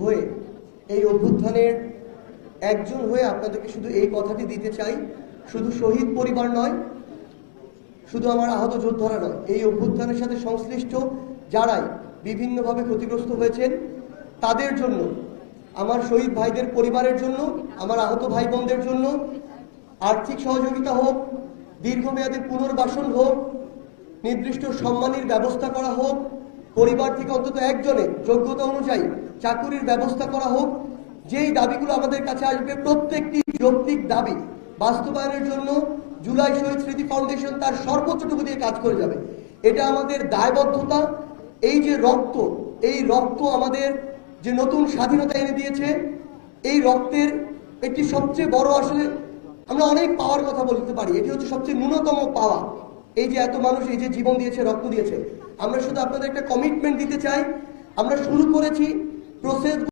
হয়ে এই অভ্যুত্থানের একজন হয়ে আপনাদেরকে শুধু এই কথাটি দিতে চাই, শুধু শহীদ পরিবার নয়, শুধু আমার আহত যোদ্ধারা নয়, এই অভ্যুত্থানের সাথে সংশ্লিষ্ট যারাই বিভিন্নভাবে ক্ষতিগ্রস্ত হয়েছেন তাদের জন্য, আমার শহীদ ভাইদের পরিবারের জন্য, আমার আহত ভাই বোনদের জন্য আর্থিক সহযোগিতা হোক, দীর্ঘমেয়াদী পুনর্বাসন হোক, নির্দিষ্ট সম্মানের ব্যবস্থা করা হোক, পরিবার থেকে অন্তত একজনের যোগ্যতা অনুযায়ী চাকুরির ব্যবস্থা করা হোক। যেই দাবিগুলো আমাদের কাছে আসবে প্রত্যেকটি যৌক্তিক দাবি বাস্তবায়নের জন্য জুলাই শহীদ স্মৃতি ফাউন্ডেশন তার সর্বোচ্চটুকু দিয়ে কাজ করে যাবে। এটা আমাদের দায়বদ্ধতা। এই যে রক্ত, এই রক্ত আমাদের যে নতুন স্বাধীনতা এনে দিয়েছে, এই রক্তের একটি সবচেয়ে বড়, আসলে আমরা অনেক পাওয়ার কথা বলতে পারি, এটি হচ্ছে সবচেয়ে ন্যূনতম পাওয়া। এই যে এত মানুষ এই যে জীবন দিয়েছে, রক্ত দিয়েছে, আমরা শুধু আপনাদের একটা কমিটমেন্ট দিতে চাই। আমরা শুরু করেছি প্রসেস